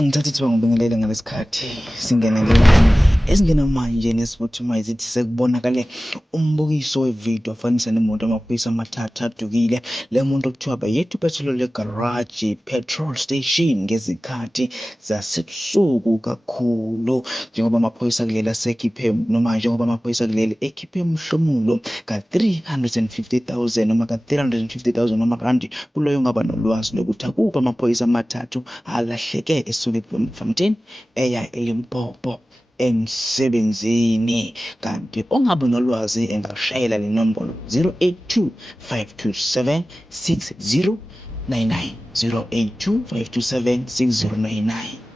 Angithatha ithiba ngibingelele ngalesikhathi singenele esingena manje nesiphuthumayo zithi sekubonakale umbukiso wevidiyo ofanisa nemoto yamaphoyisa amathathu adukile. Le moto kuthiwa bayethu iphethiloli egaraji petrol station ngezikhathi zasebusuku kakhulu, njengoba amaphoyisa kuleli asekhiphe noma njengoba amaphoyisa kuleli ekhiphe umhlomulo ka-350,000 noma ka-350,000 wamarandi kuloyo ongaba nolwazi lokuthi akuphi amaphoyisa amathathu alahleke esuke eBloemfontein eya eLimpopo emsebenzini. Kanti ongabe nolwazi engashayela le nombolo 082 527 6099 082 527 6099.